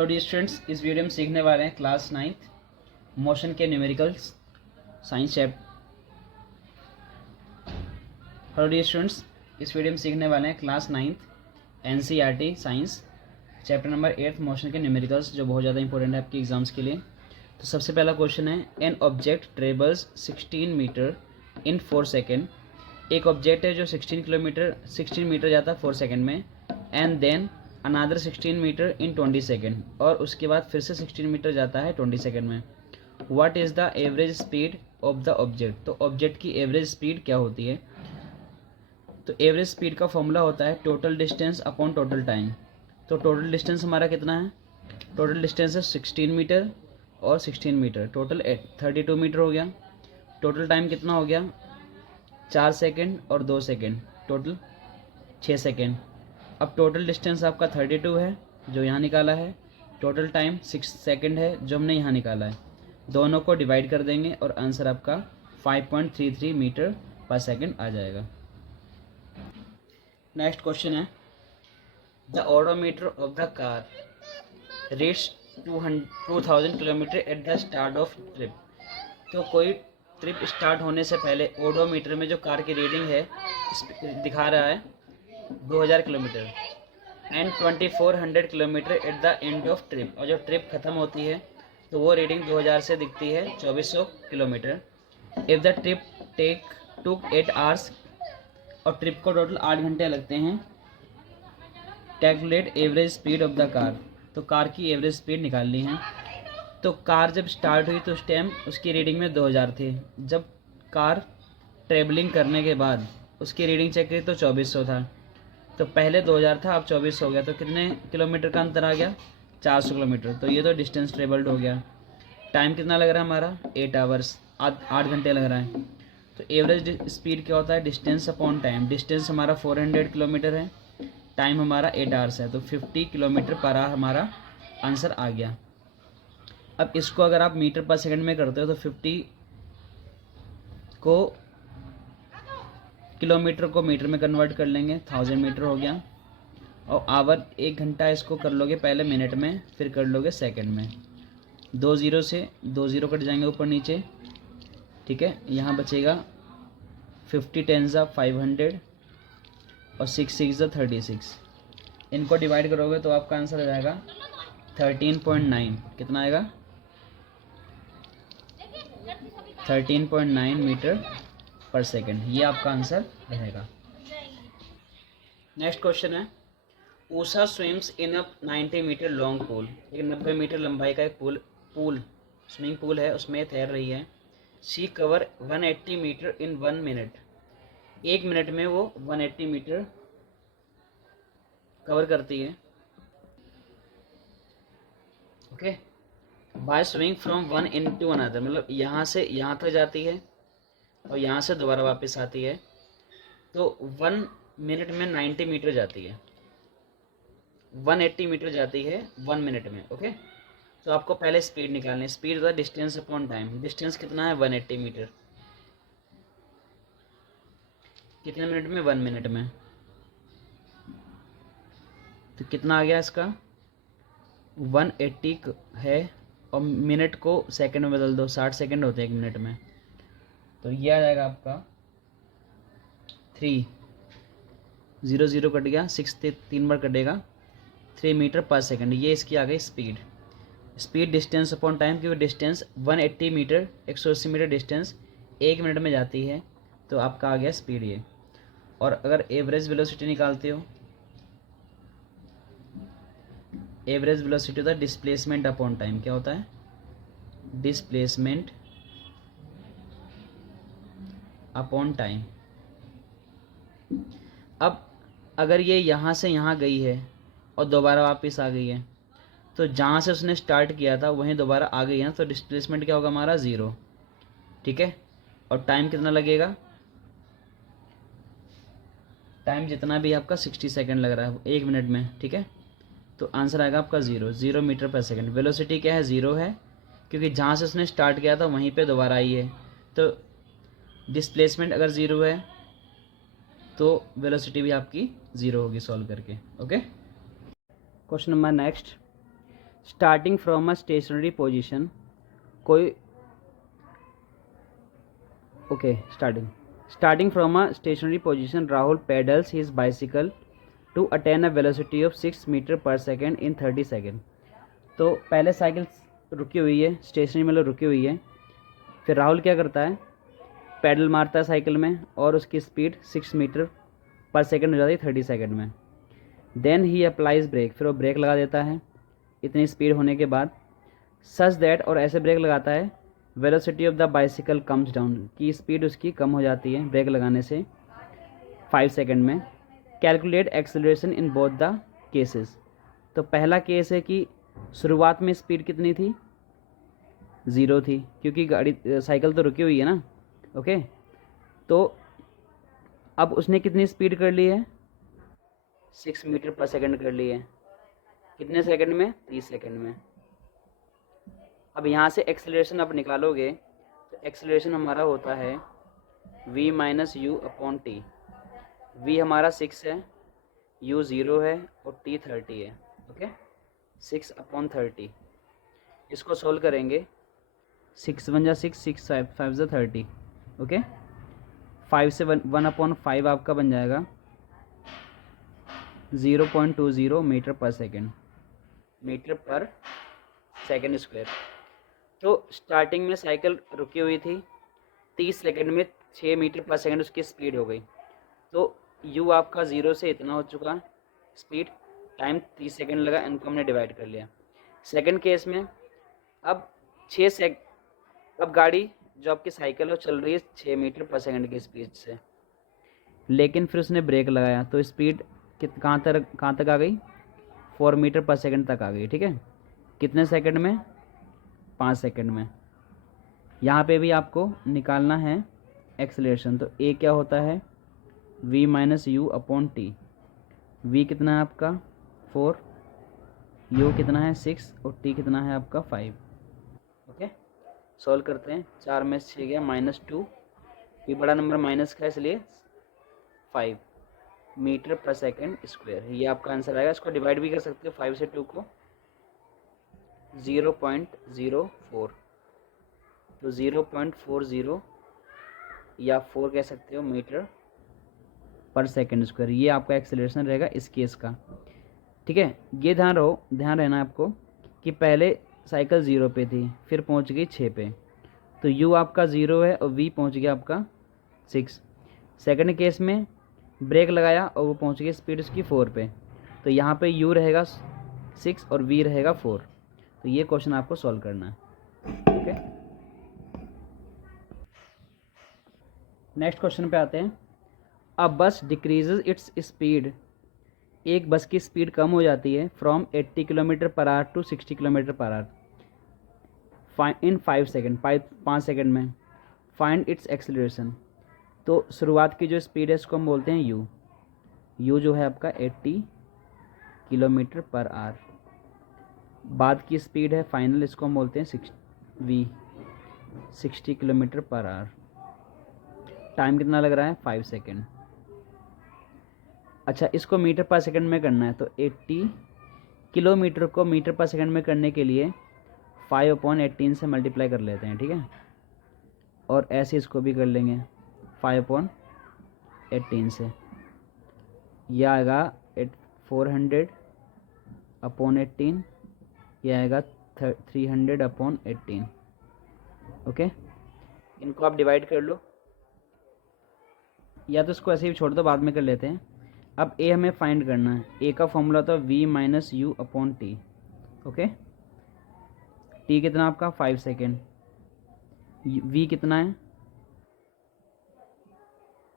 Hello dear students, इस video में सीखने वाले हैं क्लास 9th मोशन के numericals science chapter. Hello dear students, इस वीडियो में सीखने वाले हैं class 9th NCERT science chapter number 8 motion के न्यूमेरिकल्स, जो बहुत ज़्यादा इंपॉर्टेंट है आपके एग्जाम्स के लिए। तो सबसे पहला क्वेश्चन है, an object travels 16 meter in 4 second. एक ऑब्जेक्ट है जो 16 मीटर जाता है 4 सेकेंड में, and then another 16 meter in 20 second, और उसके बाद फिर से 16 मीटर जाता है 20 सेकेंड में। What is the average speed of the object. तो ऑब्जेक्ट की एवरेज स्पीड क्या होती है? तो एवरेज स्पीड का फॉर्मूला होता है total distance upon total time. तो टोटल डिस्टेंस हमारा कितना है? टोटल डिस्टेंस है 16 मीटर और 16 मीटर, टोटल 32 मीटर हो गया। टोटल टाइम कितना हो गया? 4 सेकेंड और 2 सेकेंड, टोटल 6 सेकेंड। अब टोटल डिस्टेंस आपका 32 है जो यहाँ निकाला है, टोटल टाइम 6 सेकेंड है जो हमने यहाँ निकाला है। दोनों को डिवाइड कर देंगे और आंसर आपका 5.33 मीटर पर सेकेंड आ जाएगा। नेक्स्ट क्वेश्चन है, the odometer of the car reach 2000 kilometre at the start of trip. तो कोई ट्रिप स्टार्ट होने से पहले ओडोमीटर में जो कार की रीडिंग है दिखा रहा है 2000 kilometre and 2400 kilometre at the end of trip, और जब ट्रिप ख़त्म होती है तो वो रीडिंग 2000 से दिखती है 2400 kilometre. If the trip took 8 hours, और ट्रिप को टोटल 8 घंटे लगते हैं। Calculate average speed of the car. तो कार की एवरेज स्पीड निकालनी है। तो कार जब स्टार्ट हुई तो उस टाइम उसकी रीडिंग में 2000 थी। जब कार ट्रेवलिंग करने के बाद उसकी रीडिंग चेक करी तो 2400 था। तो पहले 2000 था, अब 2400 हो गया। तो कितने किलोमीटर का अंतर आ गया? 400 किलोमीटर। तो ये तो डिस्टेंस ट्रेवल्ड हो गया। टाइम कितना लग रहा है हमारा? 8 आवर्स, 8 घंटे लग रहा है। तो एवरेज स्पीड क्या होता है? Distance upon time. डिस्टेंस हमारा 400 किलोमीटर है, टाइम हमारा 8 आवर्स है, तो 50 किलोमीटर पर आवर हमारा आंसर आ गया। अब इसको अगर आप मीटर पर सेकंड में करते हो तो 50 को किलोमीटर को मीटर में कन्वर्ट कर लेंगे, 1000 मीटर हो गया। और आवर 1 घंटा इसको कर लोगे पहले मिनट में, फिर कर लोगे सेकंड में। 2 जीरो से 2 जीरो कट जाएंगे ऊपर नीचे, ठीक है। यहाँ बचेगा 50 10 500 और 6 6 36। इनको डिवाइड करोगे तो आपका आंसर आ जाएगा 13.9। कितना आएगा? 13.9 मीटर पर सेकेंड, ये आपका आंसर रहेगा। नेक्स्ट क्वेश्चन है, Usha swims in a 90 meter long pool. एक 90 मीटर लंबाई का एक पूल स्विमिंग पूल है, उसमें तैर रही है। She cover 180 meter in 1 minute. 1 minute में वो 180 मीटर कवर करती है, okay. By swimming from one in to another, मतलब यहाँ से यहाँ तक जाती है और यहाँ से दोबारा वापस आती है। तो 1 मिनट में 90 मीटर जाती है, 180 मीटर जाती है 1 मिनट में, ओके। तो आपको पहले स्पीड निकालनी है। स्पीड होता है डिस्टेंस अपॉन टाइम। डिस्टेंस कितना है? 180 मीटर। कितने मिनट में? 1 मिनट में। तो कितना आ गया इसका? 180 है, और मिनट को सेकंड में बदल दो, 60 सेकंड होते हैं 1 मिनट में। तो ये आ जाएगा आपका 3 0 0 कट गया, 6 3 बार कटेगा, 3 मीटर पर सेकंड। ये इसकी आ गई speed. Speed distance upon time, क्योंकि distance 180 metre 180 metre distance 1 minute में जाती है, तो आपका आ गया स्पीड ये। और अगर एवरेज वेलोसिटी निकालते हो, एवरेज वेलोसिटी होता है डिस्प्लेसमेंट अपॉन टाइम। क्या होता है? Displacement upon time. अब अगर ये यहाँ से यहाँ गई है और दोबारा वापस आ गई है, तो जहाँ से उसने स्टार्ट किया था वहीं दोबारा आ गई है ना, तो डिस्प्लेसमेंट क्या होगा हमारा? 0, ठीक है। और टाइम कितना लगेगा? टाइम जितना भी आपका 60 सेकंड लग रहा है 1 मिनट में, ठीक है। तो आंसर आएगा आपका 0 मीटर पर सेकंड। वेलोसिटी क्या है? 0 है, क्योंकि जहाँ से उसने स्टार्ट किया था वहीं पे दोबारा आई है। तो डिस्प्लेसमेंट अगर 0 है तो वेलोसिटी भी आपकी 0 होगी सॉल्व करके, okay. Question number next, starting from a stationary position, कोई okay starting from a stationary position Rahul pedals his bicycle to attain a velocity of 6 metre per second in 30 second. तो पहले साइकिल रुकी हुई है, स्टेशनरी मतलब रुकी हुई है, फिर राहुल क्या करता है, पैडल मारता है साइकिल में और उसकी स्पीड 6 मीटर पर सेकेंड हो जाती है 30 सेकेंड में। देन ही अप्लाइज ब्रेक, फिर वो ब्रेक लगा देता है इतनी स्पीड होने के बाद। सच दैट, और ऐसे ब्रेक लगाता है, velocity of the bicycle comes down, की स्पीड उसकी कम हो जाती है ब्रेक लगाने से 5 सेकेंड में। Calculate acceleration in both the cases. तो पहला केस है कि शुरुआत में स्पीड कितनी थी, 0 थी, क्योंकि गाड़ी साइकिल तो रुकी हुई है ना। ओके, तो अब उसने कितनी स्पीड कर ली है, 6 मीटर पर सेकंड कर ली है। कितने सेकंड में, 30 सेकंड में। अब यहाँ से एक्सेलरेशन आप निकालोगे तो एक्सेलरेशन हमारा होता है v minus u upon T. v हमारा 6 है, u 0 है और t 30 है। ओके, 6 अपॉन 30, इसको सोल्व करेंगे, 6 1 जा 6, 6 5 जा 30। ओके, 5 से 1 अपॉन 5 आपका बन जाएगा 0.20 metre per second, metre per second square. तो स्टार्टिंग में साइकिल रुकी हुई थी, 30 सेकेंड में 6 मीटर पर सेकेंड उसकी स्पीड हो गई। तो u आपका 0 से इतना हो चुका स्पीड, टाइम 30 सेकेंड लगा, इनको हमने डिवाइड कर लिया। सेकेंड केस में अब अब गाड़ी जो आपकी साइकिल है चल रही है 6 मीटर पर सेकेंड की स्पीड से, लेकिन फिर उसने ब्रेक लगाया तो स्पीड कहाँ तक आ गई, 4 मीटर पर सेकेंड तक आ गई। ठीक है, कितने सेकंड में, 5 सेकंड में। यहाँ पे भी आपको निकालना है एक्सेलरेशन। तो ए क्या होता है, v minus u upon T. v कितना है आपका 4, u कितना है 6 और t कितना है आपका 5। ओके, सॉल्व करते हैं, 4 में 6 गया -2, ये बड़ा नंबर माइनस का इसलिए 5 मीटर पर सेकेंड स्क्वायर, ये आपका आंसर आएगा। इसको डिवाइड भी कर सकते हो 5 से 2 को, 0.04, तो 0.40 या 4 कह सकते हो मीटर पर सेकेंड स्क्वायर, ये आपका एक्सेलरेशन रहेगा इस केस का। ठीक है, ये ध्यान रहना आपको कि पहले साइकिल 0 पे थी, फिर पहुंच गई 6 पे, तो u आपका 0 है और v पहुंच गया आपका 6। सेकंड केस में ब्रेक लगाया और वो पहुंच गई स्पीड उसकी 4 पे, तो यहाँ पे u रहेगा 6 और v रहेगा 4। तो ये क्वेश्चन आपको सॉल्व करना है। ओके, नेक्स्ट क्वेश्चन पे आते हैं। अ बस डिक्रीजेज इट्स स्पीड, एक बस की स्पीड कम हो जाती है from 80 kilometre per hour to 60 kilometre per hour in 5 second, 5 second में। Find its acceleration. तो शुरुआत की जो स्पीड है इसको हम बोलते हैं u। u जो है आपका 80 किलोमीटर पर आवर। बाद की स्पीड है फाइनल, इसको हम बोलते हैं v 60 kilometre per our. Time कितना लग रहा है, 5 सेकेंड। अच्छा, इसको मीटर पर सेकंड में करना है, तो 80 किलोमीटर को मीटर पर सेकंड में करने के लिए 5/18 से मल्टीप्लाई कर लेते हैं। ठीक है, और ऐसे इसको भी कर लेंगे 5/18 से, यह आएगा 400/18, यह आएगा 300/18। ओके, इनको आप डिवाइड कर लो, या तो इसको ऐसे ही छोड़ दो, बाद में कर लेते हैं। अब ए हमें फाइंड करना है, ए का फॉर्मूला था v minus u upon T. Okay, T कितना आपका 5 सेकेंड, v कितना है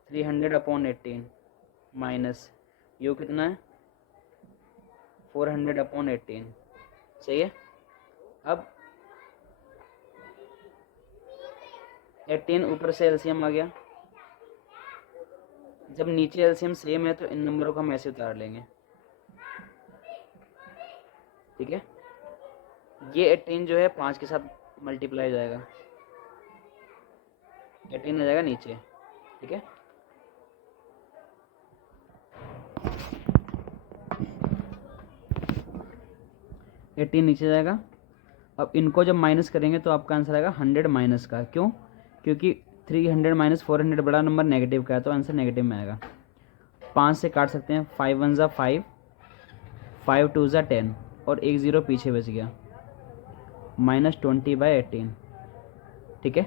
300/18 माइनस u कितना है 400/18। सही है, अब 18 ऊपर से एलसीएम आ गया, जब नीचे एलसीएम सेम है तो इन नंबरों को हम ऐसे उतार लेंगे। ठीक है, ये 18 जो है 5 के साथ मल्टीप्लाई हो जाएगा, 18 आ जाएगा नीचे। ठीक है, 18 नीचे जाएगा। अब इनको जब माइनस करेंगे तो आपका आंसर आएगा 100 माइनस का। क्यों? क्योंकि 300 माइनस 400 बड़ा नंबर नेगेटिव का है, तो आंसर नेगेटिव में आएगा। 5 से काट सकते हैं, 5 1 ज़ा 5, 5 2 ज़ा 10 और एक ज़ीरो पीछे बच गया, -20/18। ठीक है,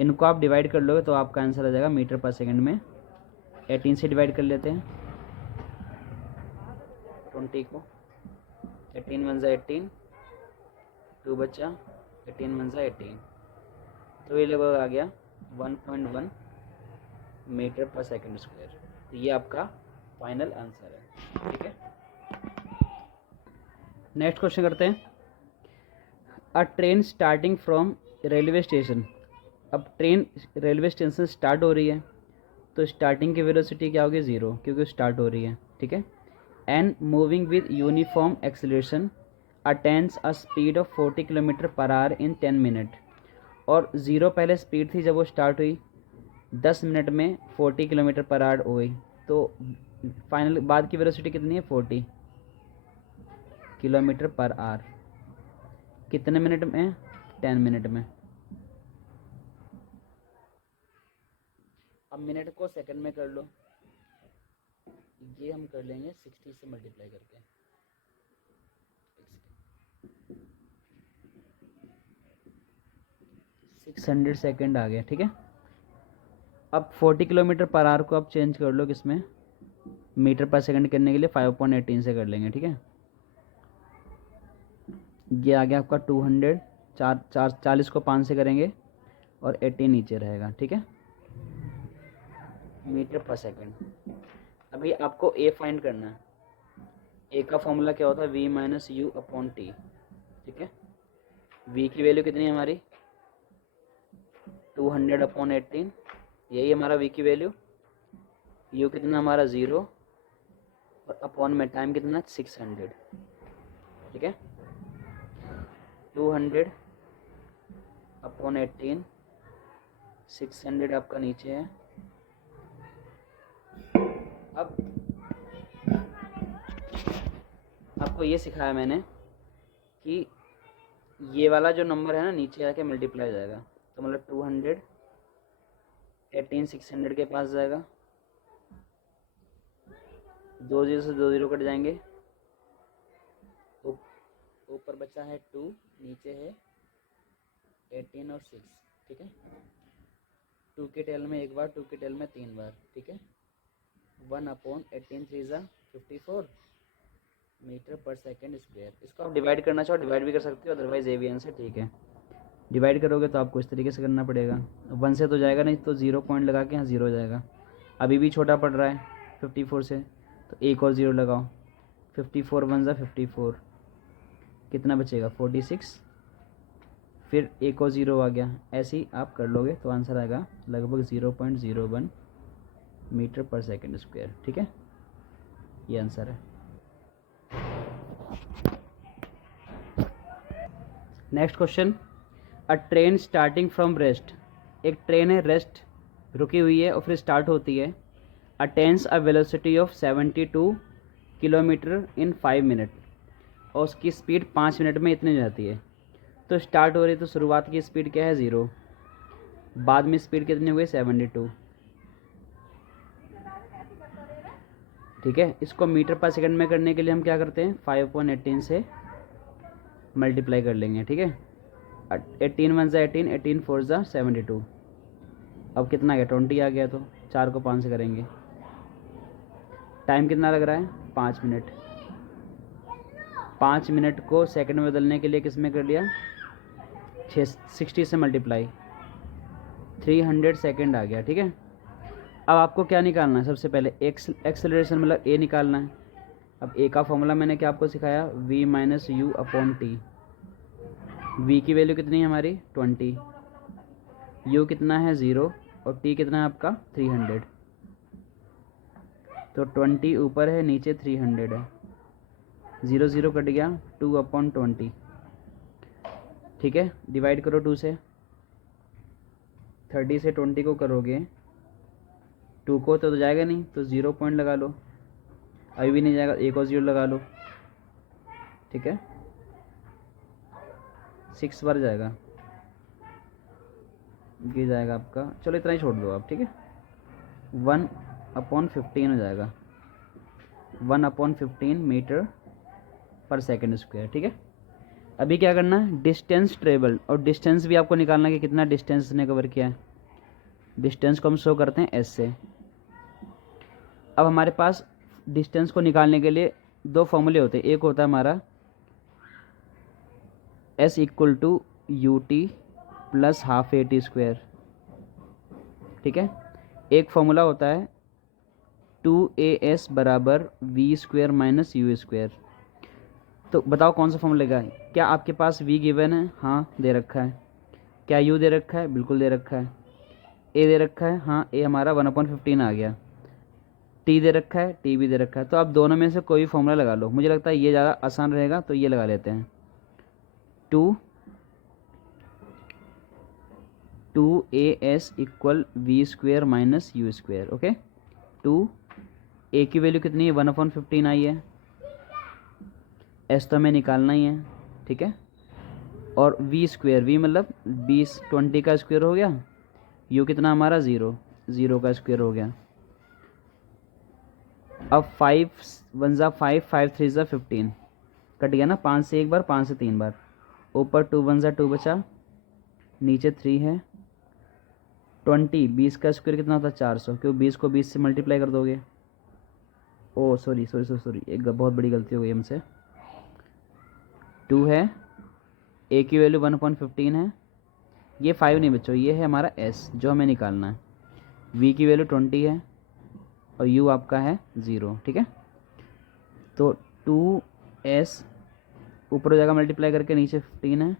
इनको आप डिवाइड कर लोगे तो आपका आंसर आ जाएगा मीटर पर सेकंड में। 18 से डिवाइड कर लेते हैं 20 को, 18 1 ज़ा 18, 2 बचा, 18 1 ज़ा 18, तो ये लगभग आ गया 1.1 मीटर पर सेकंड स्क्वायर। तो ये आपका फाइनल आंसर है। ठीक है, नेक्स्ट क्वेश्चन करते हैं। अ train starting from railway station. अब ट्रेन रेलवे स्टेशन से स्टार्ट हो रही है, तो स्टार्टिंग की वेलोसिटी क्या होगी? 0, क्योंकि स्टार्ट हो रही है। ठीक है, and moving with uniform acceleration attains a speed of 40 kilometre per hour in 10 minute. और 0 पहले स्पीड थी जब वो स्टार्ट हुई, 10 मिनट में 40 किलोमीटर पर आवर हो गई, तो फाइनल बाद की वेलोसिटी कितनी है? 40 किलोमीटर पर आवर। कितने मिनट में? 10 मिनट में। अब मिनट को सेकंड में कर लो, ये हम कर लेंगे 60 से मल्टीप्लाई करके। 600 सेकंड आ गया। ठीक है, अब 40 किलोमीटर पर आवर को आप चेंज कर लो किसमें? मीटर पर सेकंड करने के लिए 5.18 से कर लेंगे। ठीक है, ये आ गया आपका 200, 40 को 5 से करेंगे और 18 नीचे रहेगा। ठीक है, मीटर पर सेकंड। अभी आपको ए फाइंड करना है। ए का फॉर्मूला क्या होता है? v minus u upon T. ठीक है, v की वैल्यू कितनी है हमारी? 200 अपॉन 18, यही हमारा v की वैल्यू। u कितना हमारा? 0, और अपॉन में टाइम कितना? 600। ठीक है, 200 अपॉन 18, 600 आपका नीचे है। अब आपको ये सिखाया मैंने कि ये वाला जो नंबर है ना, नीचे आके मल्टीप्लाई हो जाएगा, तो मतलब 200, 18 600 के पास जाएगा, 2 0 से 2 0 कट जाएंगे, ऊपर बचा है 2, नीचे है 18 और 6। ठीक है, 2 के टेल में एक बार, 2 के टेल में 3 बार। ठीक है, 1 अपॉन 18 3 ज़ा 54 मीटर पर सेकंड स्क्वायर। इसको आप डिवाइड करना चाहो डिवाइड भी कर सकते हो, अदरवाइज ए भी आंसर ठीक है। डिवाइड करोगे तो आपको इस तरीके से करना पड़ेगा। 1 से तो जाएगा नहीं, तो 0 पॉइंट लगा के यहाँ 0 जाएगा। अभी भी छोटा पड़ रहा है 54 से, तो एक और 0 लगाओ, 54 1 ज़ा 54, कितना बचेगा? 46, फिर एक और 0 आ गया। ऐसे ही आप कर लोगे तो आंसर आएगा लगभग 0.01 मीटर पर सेकंड स्क्वायर। ठीक है, ये आंसर है। Next question. A train starting from rest. एक ट्रेन है, रेस्ट रुकी हुई है और फिर स्टार्ट होती है। Attains a velocity of 72 kilometre in 5 minute, और उसकी स्पीड 5 मिनट में इतनी जाती है। तो स्टार्ट हो रही, तो शुरुआत की स्पीड क्या है? 0, बाद में स्पीड कितनी हो गई? 72। ठीक है, इसको मीटर पर सेकंड में करने के लिए हम क्या करते हैं? 5.18 से मल्टीप्लाई कर लेंगे। ठीक है, 18 1 ज़ा 18, 18 4 ज़ा 72, अब कितना आ गया? 20 आ गया। तो 4 को 5 से करेंगे। टाइम कितना लग रहा है? 5 मिनट। 5 मिनट को सेकंड में बदलने के लिए किस में कर लिया? 60 से मल्टीप्लाई, 300 सेकंड आ गया। ठीक है, अब आपको क्या निकालना है? सबसे पहले एक्सेलरेशन मतलब ए निकालना है। अब ए का फॉर्मूला मैंने क्या आपको सिखाया? v minus u upon T. v की वैल्यू कितनी है हमारी? 20, u कितना है? 0, और t कितना है आपका? 300। तो 20 ऊपर है, नीचे 300 है, 0 0 कट गया, 2 अपॉन 20। ठीक है, डिवाइड करो 2 से, 30 से 20 को करोगे, 2 को तो जाएगा नहीं, तो 0 पॉइंट लगा लो, अभी भी नहीं जाएगा, एक और 0 लगा लो। ठीक है, 6 बार जाएगा, ये जाएगा आपका, चलो इतना ही छोड़ दो आप, ठीक है। 1/15 हो जाएगा, 1/15 मीटर पर सेकेंड स्क्वायर, ठीक है। अभी क्या करना है, डिस्टेंस ट्रेवल, और डिस्टेंस भी आपको निकालना है कि कितना डिस्टेंस ने कवर किया है। डिस्टेंस को हम शो करते हैं एस से। अब हमारे पास डिस्टेंस को निकालने के लिए दो फॉर्मूले होते हैं, एक होता है हमारा S equal to u t plus half a t square, ठीक है। एक फॉर्मूला होता है 2AS बराबर v square minus u square. तो बताओ कौन सा फॉर्मूला लेगा। क्या आपके पास v गिवन है, हाँ दे रखा है। क्या u दे रखा है, बिल्कुल दे रखा है। a दे रखा है, हाँ a हमारा 1/15 आ गया। t दे रखा है, t भी दे रखा है। तो आप दोनों में से कोई भी फॉर्मूला लगा लो, मुझे लगता है ये ज़्यादा आसान रहेगा, तो ये लगा लेते हैं। 2AS equal v square minus u square, okay. 2a की वैल्यू कितनी है, 1/15 आई है। s तो हमें निकालना ही है, ठीक है। और वी स्क्वायर, वी मतलब 20 का स्क्वायर हो गया। यू कितना हमारा 0 का स्क्वायर हो गया। अब 5 1 ज़ा 5, 5 3 ज़ा 15, कट गया ना, 5 से एक बार, 5 से 3 बार। ऊपर 2 1 ज़ा 2 बचा, नीचे 3 है। 20 का स्क्वायर कितना होता है 400, क्यों 20 को 20 से मल्टीप्लाई कर दोगे। ओ सॉरी, एक बहुत बड़ी गलती हो गई हमसे। 2 है, a की वैल्यू 1/15 है। ये 5 नहीं बच्चों, ये है हमारा s जो हमें निकालना है। v की वैल्यू 20 है और u आपका है 0, ठीक है। तो 2s ऊपर हो जाएगा मल्टीप्लाई करके, नीचे 15 है।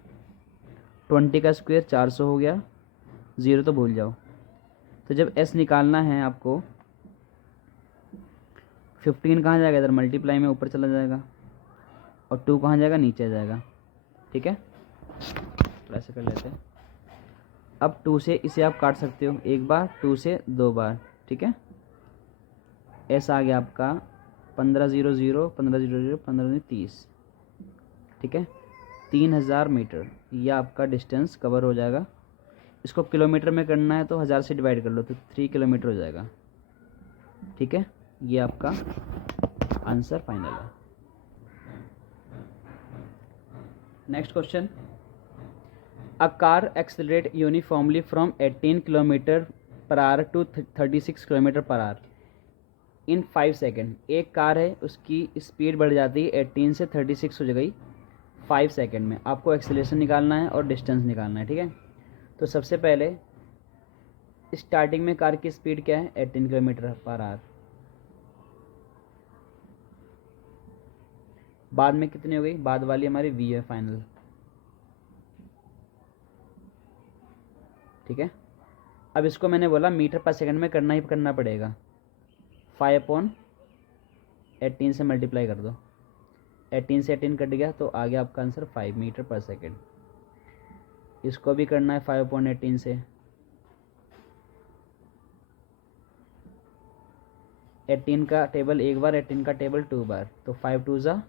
20 का स्क्वायर 400 हो गया, 0 तो भूल जाओ। तो जब s निकालना है आपको, 15 कहाँ जाएगा, इधर मल्टीप्लाई में ऊपर चला जाएगा, और 2 कहाँ जाएगा, नीचे जाएगा, ठीक है। तो ऐसे कर लेते हैं। अब 2 से इसे आप काट सकते हो एक बार, 2 से 2 बार, ठीक है। s आ गया आपका 1500, 1500, 15 30, ठीक है। 3000 मीटर ये आपका डिस्टेंस कवर हो जाएगा। इसको किलोमीटर में करना है तो 1000 से डिवाइड कर लो, तो 3 किलोमीटर हो जाएगा, ठीक है। ये आपका आंसर फाइनल है। Next question, a car accelerate uniformly from 18 kilometer per hour to 36 kilometer per hour in 5 second. एक कार है, उसकी स्पीड बढ़ जाती है 18 से 36 हो गई 5 सेकेंड में। आपको एक्सेलरेशन निकालना है और डिस्टेंस निकालना है, ठीक है। तो सबसे पहले स्टार्टिंग में कार की स्पीड क्या है, 18 किलोमीटर पर आवर। बाद में कितनी हो गई, बाद वाली हमारी v है फाइनल, ठीक है। अब इसको मैंने बोला मीटर पर सेकंड में करना ही करना पड़ेगा। 5/18 से मल्टीप्लाई कर दो, 18 से 18 कट गया तो आ गया आपका आंसर 5 मीटर पर सेकंड। इसको भी करना है 5/18 से, 18 का टेबल एक बार, 18 का टेबल 2 बार, तो 5 2 ज़ा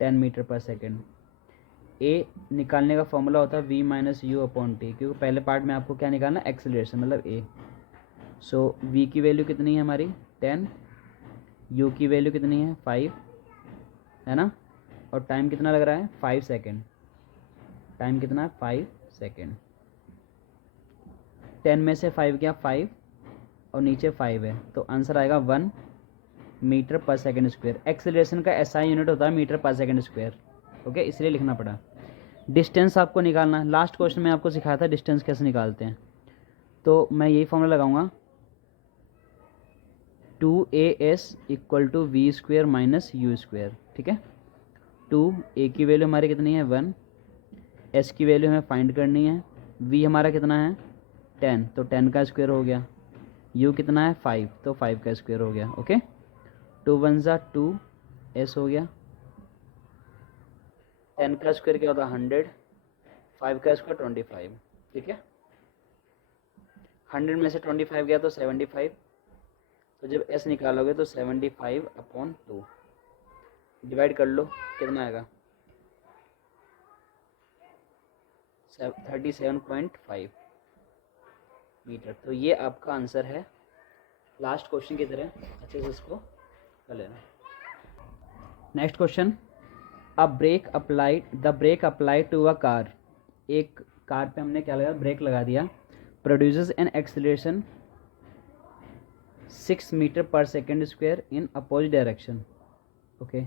10 मीटर पर सेकंड। ए निकालने का फॉर्मूला होता है v minus u upon T, क्योंकि पहले पार्ट में आपको क्या निकालना है, एक्सेलरेशन मतलब ए। सो v की वैल्यू कितनी है हमारी 10, u की वैल्यू कितनी है 5, है ना। और टाइम कितना लग रहा है 5 सेकेंड, टाइम कितना है 5 सेकेंड। 10 में से 5 क्या 5 और नीचे 5 है, तो आंसर आएगा 1 metre per second square. Acceleration का SI यूनिट होता है metre per second square, okay, इसलिए लिखना पड़ा। डिस्टेंस आपको निकालना है, लास्ट क्वेश्चन में आपको सिखाया था डिस्टेंस कैसे निकालते हैं, तो मैं यही फॉर्मूला लगाऊंगा 2AS equal to v square minus u square, ठीक है। 2a की वैल्यू हमारी कितनी है 1, s की वैल्यू हमें फाइंड करनी है, v हमारा कितना है 10, तो 10 का स्क्वायर हो गया। u कितना है 5, तो 5 का स्क्वायर हो गया, ओके। 2 1 ज़ा 2, s हो गया। 10 का स्क्वायर क्या होता है 100, 5 का स्क्वायर 25, ठीक है। 100 में से 25 गया तो 75, तो जब s निकालोगे तो 75/2 डिवाइड कर लो, कितना आएगा 37.5 मीटर। तो ये आपका आंसर है। लास्ट क्वेश्चन की तरह अच्छे से इसको कर लेना। Next question, the brake applied to a car. एक कार पे हमने क्या लगाया, ब्रेक लगा दिया। Produces an acceleration 6 metre per second square in opposite direction. Okay,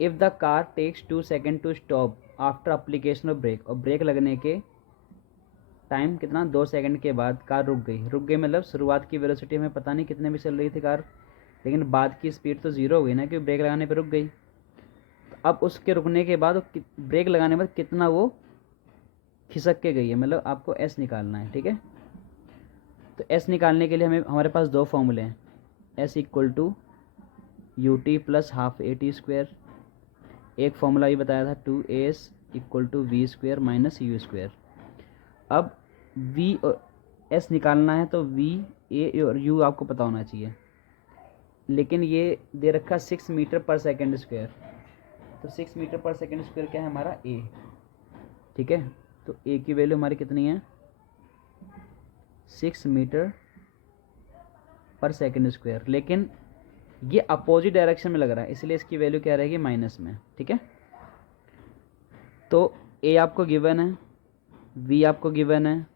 if the car takes 2 second to stop after application of brake. और brake लगने के टाइम कितना, 2 सेकंड के बाद कार रुक गई मतलब शुरुआत की वेलोसिटी हमें पता नहीं कितने में चल रही थी कार, लेकिन बाद की स्पीड तो ज़ीरो हो गई ना, क्योंकि ब्रेक लगाने पर रुक गई। तो अब उसके रुकने के बाद ब्रेक लगाने के बाद कितना वो खिसक के गई है, मतलब आपको एस निकालना है। ठीक है, तो एस निकालने के लिए हमारे पास दो फॉर्मूले हैं, s equal to u t plus half a t square. एक फॉर्मूला ये बताया था 2as equal to v square minus u square. अब v और s निकालना है तो v a और u आपको पता होना चाहिए, लेकिन ये दे रखा 6 मीटर पर सेकेंड स्क्वायर। तो 6 मीटर पर सेकेंड स्क्वायर क्या है हमारा a। ठीक है, तो a की वैल्यू हमारी कितनी है, 6 मीटर पर सेकेंड स्क्वायर, लेकिन ये अपोजिट डायरेक्शन में लग रहा है, इसलिए इसकी वैल्यू क्या रहेगी, माइनस में। ठीक है, तो a आपको गिवन है, v आपको गिवन है,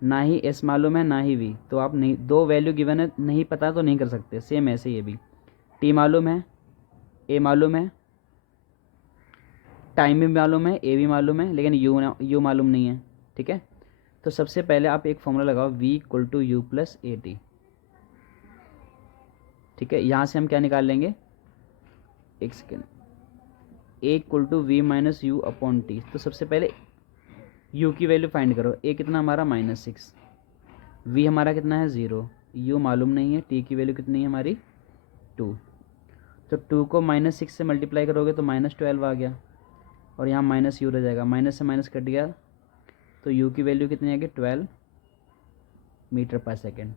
ना ही s मालूम है ना ही v, तो आप नहीं, दो वैल्यू गिवन है, नहीं पता तो नहीं कर सकते। सेम ऐसे ये भी, t मालूम है, a मालूम है, टाइम भी मालूम है, a भी मालूम है, लेकिन u मालूम नहीं है। ठीक है, तो सबसे पहले आप एक फॉर्मूला लगाओ, v equal to u plus a t. ठीक है, यहाँ से हम क्या निकाल लेंगे, एक second, a equal to v minus u upon t. तो सबसे पहले u की वैल्यू फाइंड करो, a कितना हमारा -6, v हमारा कितना है 0, u मालूम नहीं है, t की वैल्यू कितनी है हमारी 2। तो 2 को -6 से मल्टीप्लाई करोगे तो -12 आ गया, और यहाँ माइनस यू रह जाएगा, माइनस से माइनस कट गया, तो u की वैल्यू कितनी आएगी 12 मीटर पर सेकेंड।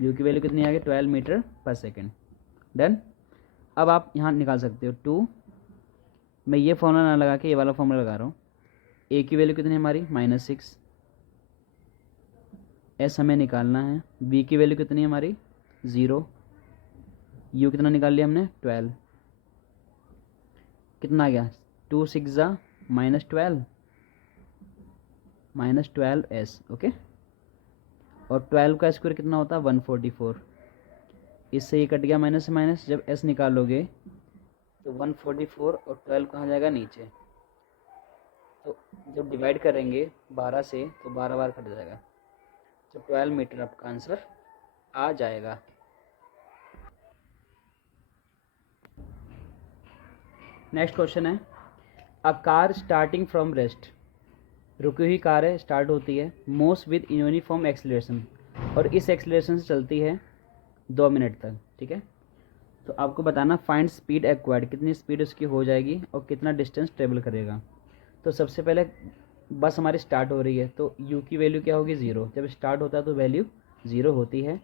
u की वैल्यू कितनी आ गई 12 मीटर पर सेकेंड। डन। अब आप यहाँ निकाल सकते हो 2, मैं ये फॉर्मूला ना लगा के ये वाला फॉर्मूला लगा रहा हूँ। a की वैल्यू कितनी है हमारी -6, s हमें निकालना है, v की वैल्यू कितनी है हमारी 0, u कितना निकाल लिया हमने 12, कितना आ गया 2 6 जा -12 -12s। ओके, और 12 का स्क्वायर कितना होता है 144, इससे ये कट गया माइनस से माइनस। जब s निकालोगे तो 144 और 12 कहाँ जाएगा नीचे, तो जब डिवाइड करेंगे 12 से तो 12 बार कट जाएगा, तो 12 मीटर आपका आंसर आ जाएगा। नेक्स्ट क्वेश्चन है, a car starting from rest. रुकी हुई कार है, स्टार्ट होती है, मूव्स विद यूनिफॉर्म एक्सीलरेशन, और इस एक्सीलरेशन से चलती है 2 मिनट तक। ठीक है, तो आपको बताना फाइंड स्पीड एक्वायर्ड, कितनी स्पीड उसकी हो जाएगी और कितना डिस्टेंस ट्रेवल करेगा। तो सबसे पहले बस हमारी स्टार्ट हो रही है, तो u की वैल्यू क्या होगी 0, जब स्टार्ट होता है तो वैल्यू 0 होती है।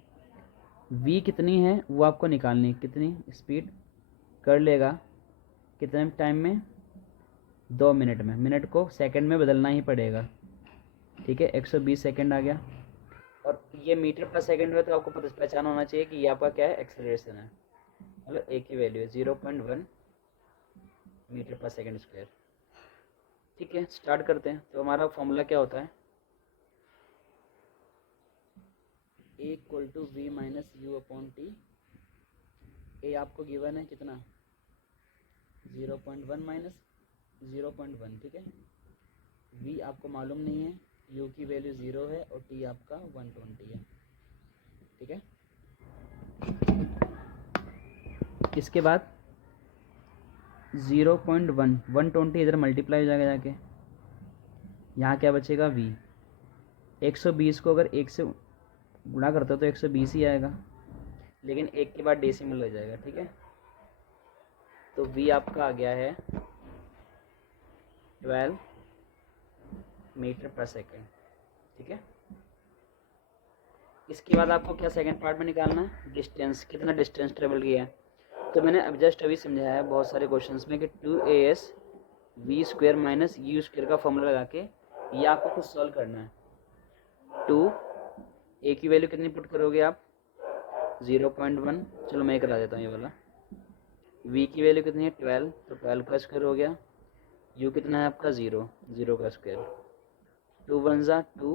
v कितनी है वो आपको निकालनी, कितनी स्पीड कर लेगा कितने टाइम में, 2 मिनट में। मिनट को सेकंड में बदलना ही पड़ेगा। ठीक है, 120 सेकंड आ गया, और ये मीटर पर सेकंड में, तो आपको पहचान होना चाहिए कि ये आपका क्या है, एक्सेलरेशन है, मतलब a की वैल्यू है 0.1 मीटर पर सेकंड स्क्वायर। ठीक है, स्टार्ट करते हैं। तो हमारा फॉर्मूला क्या होता है, a equal to v minus u upon t. a आपको गिवन है कितना 0.1 माइनस 0.1। ठीक है, v आपको मालूम नहीं है, u की वैल्यू 0 है, और t आपका 120 है। ठीक है, इसके बाद 0.1 120 इधर मल्टीप्लाई हो जाएगा जाके, यहाँ क्या बचेगा v। 120 को अगर 1 से गुणा करते हो तो 120 ही आएगा, लेकिन 1 के बाद डेसिमल हो जाएगा। ठीक है, तो v आपका आ गया है 12 मीटर पर सेकेंड। ठीक है, इसके बाद आपको क्या सेकंड पार्ट में निकालना है, डिस्टेंस, कितना डिस्टेंस ट्रेवल किया है। तो मैंने अब जस्ट अभी समझाया है बहुत सारे क्वेश्चंस में कि 2as v square minus u square का फॉर्मूला लगा के ये आपको कुछ सॉल्व करना है। 2 ए की वैल्यू कितनी पुट करोगे आप 0.1, चलो मैं करा देता हूँ ये वाला। वी की वैल्यू कितनी है 12, तो 12 का स्क्वायर हो गया। यू कितना है आपका 0, 0 का स्क्वायर। 2 1 ज़ा 2,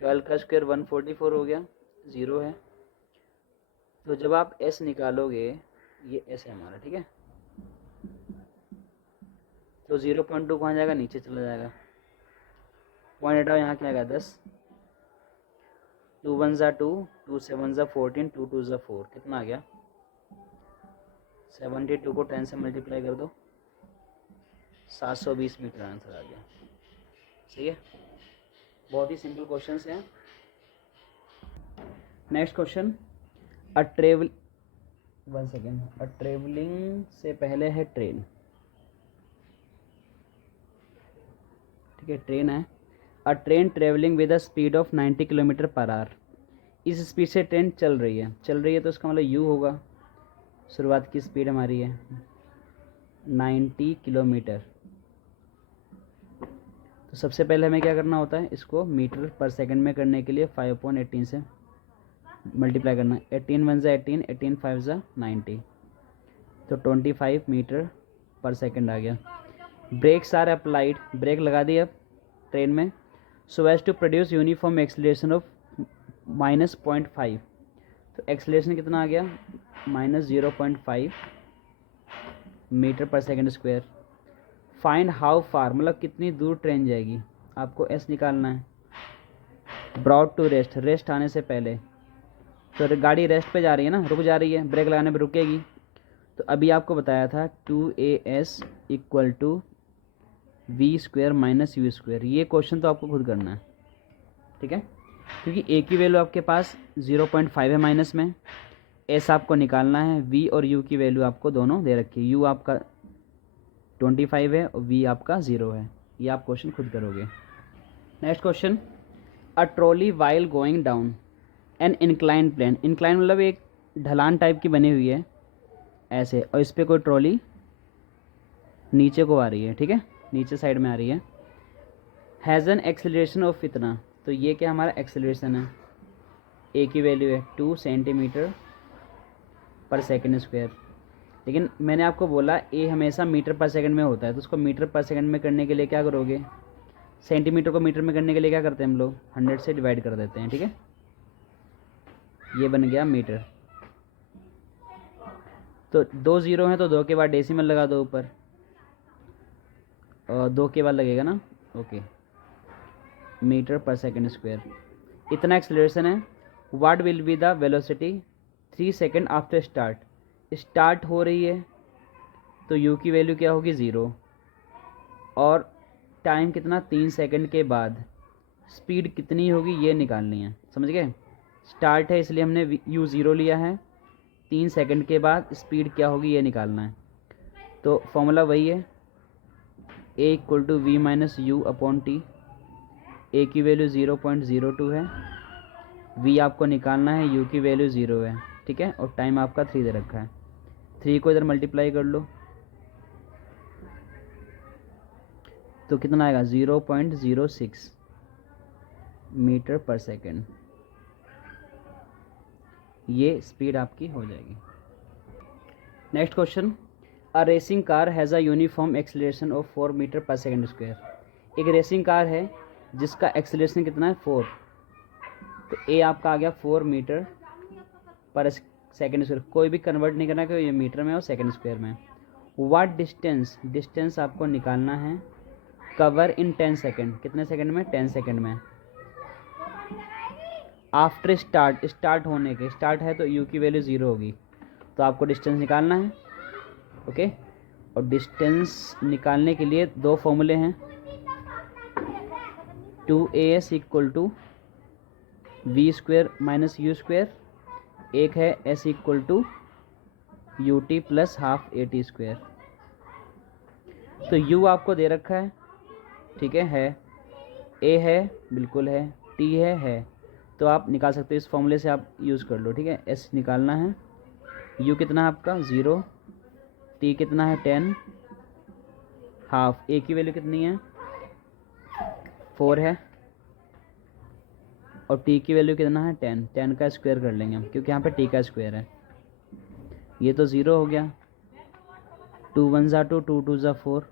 12 का स्क्वायर 144 हो गया, 0 है। तो जब आप एस निकालोगे, ये एस है हमारा, ठीक है। तो 0.2 कहाँ जाएगा, नीचे चला जाएगा। पॉइंट हटाओ, यहाँ क्या आएगा 10। 2 1 ज़ा 2, 2 7 ज़ा 14, 2 2 ज़ा 4, कितना आ गया 72 को 10 से मल्टीप्लाई कर दो, 720 मीटर आंसर आ गया। सही है, बहुत ही सिंपल क्वेश्चन है। नेक्स्ट क्वेश्चन, अ ट्रेवलिंग से पहले है ट्रेन, ठीक है, ट्रेन है। अ train travelling with a speed of 90 kilometre per our. इस स्पीड से ट्रेन चल रही है तो इसका मतलब यू होगा। शुरुआत की स्पीड हमारी है 90 किलोमीटर। तो सबसे पहले हमें क्या करना होता है, इसको मीटर पर सेकंड में करने के लिए 5/18 से मल्टीप्लाई करना। 18 1 ज़ा 18, 18 5 ज़ा 90, तो 25 मीटर पर सेकंड आ गया। ब्रेक्स आर अप्लाइड, ब्रेक लगा दी अब ट्रेन में, so as to produce uniform acceleration of -0.5। तो एक्सीलरेशन कितना आ गया -0.5 metre per second square. Find how far, मतलब कितनी दूर ट्रेन जाएगी, आपको एस निकालना है। ब्रॉड टू रेस्ट, रेस्ट आने से पहले, तो गाड़ी रेस्ट पे जा रही है ना, रुक जा रही है, ब्रेक लगाने पे रुकेगी। तो अभी आपको बताया था 2as equal to v square minus u square. ये क्वेश्चन तो आपको खुद करना है, ठीक है, क्योंकि ए की वैल्यू आपके पास 0.5 है माइनस में, एस आपको निकालना है, वी और यू की वैल्यू आपको दोनों दे रखी है। यू आपका 25 है और वी आपका 0 है। ये आप क्वेश्चन खुद करोगे। Next question, a trolley while going down an incline plane. Incline मतलब एक ढलान टाइप की बनी हुई है ऐसे, और इस पर कोई ट्रॉली नीचे को आ रही है, ठीक है, नीचे साइड में आ रही है। हैज़ एन एक्सेलरेशन ऑफ इतना, तो ये क्या हमारा एक्सेलरेशन है, ए की वैल्यू है 2 सेंटीमीटर पर सेकंड स्क्वायर। लेकिन मैंने आपको बोला ए हमेशा मीटर पर सेकंड में होता है, तो उसको मीटर पर सेकंड में करने के लिए क्या करोगे, सेंटीमीटर को मीटर में करने के लिए क्या करते हैं हम लोग, 100 से डिवाइड कर देते हैं, ठीक है। ये बन गया मीटर। तो 2 0 हैं तो 2 के बाद डेसिमल लगा दो ऊपर, और 2 के बाद लगेगा ना, okay, metre per second square. इतना एक्सेलरेशन है। What will be the velocity 3 second after start. Start हो रही है तो यू की वैल्यू क्या होगी 0, और टाइम कितना 3 सेकंड के बाद स्पीड कितनी होगी ये निकालनी है, समझ गए। स्टार्ट है इसलिए हमने यू 0 लिया है, 3 सेकंड के बाद स्पीड क्या होगी ये निकालना है। तो फॉर्मूला वही है, a equal to v minus u upon t. A की वैल्यू 0.02 है, वी आपको निकालना है, यू की वैल्यू 0 है, ठीक है, और टाइम आपका 3 दे रखा है। 3 को इधर मल्टीप्लाई कर लो तो कितना आएगा 0.06 मीटर पर सेकेंड। ये स्पीड आपकी हो जाएगी। Next question, a racing car has a uniform acceleration of 4 metre per second square. एक रेसिंग कार है जिसका एक्सेलरेशन कितना है 4, तो ए आपका आ गया 4 मीटर पर सेकेंड स्क्वायर। कोई भी कन्वर्ट नहीं करना कि ये मीटर में और सेकेंड स्क्वायर में। व्हाट डिस्टेंस, डिस्टेंस आपको निकालना है, कवर इन 10 सेकेंड, कितने सेकेंड में 10 सेकेंड में। आफ्टर स्टार्ट, स्टार्ट होने के, स्टार्ट है तो यू की वैल्यू 0 होगी, तो आपको डिस्टेंस निकालना है, ओके। और डिस्टेंस निकालने के लिए 2 फॉर्मूले हैं, 2as equal to v square minus u square, एक है s equal to u t plus half a t square. तो u आपको दे रखा है, ठीक है, a है बिल्कुल है, t है, तो आप निकाल सकते हो, इस फॉर्मूले से आप यूज़ कर लो, ठीक है। s निकालना है, u कितना है आपका 0, t कितना है 10, हाफ, ए की वैल्यू कितनी है 4 है, और टी की वैल्यू कितना है 10, 10 का स्क्वायर कर लेंगे हम क्योंकि यहाँ पे टी का स्क्वायर है। ये तो 0 हो गया, 2 1 ज़ा 2, 2 2 ज़ा 4,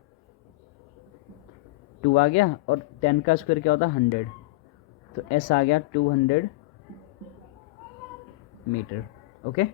2 आ गया, और 10 का स्क्वायर क्या होता है 100, तो एस आ गया 200 मीटर। ओके।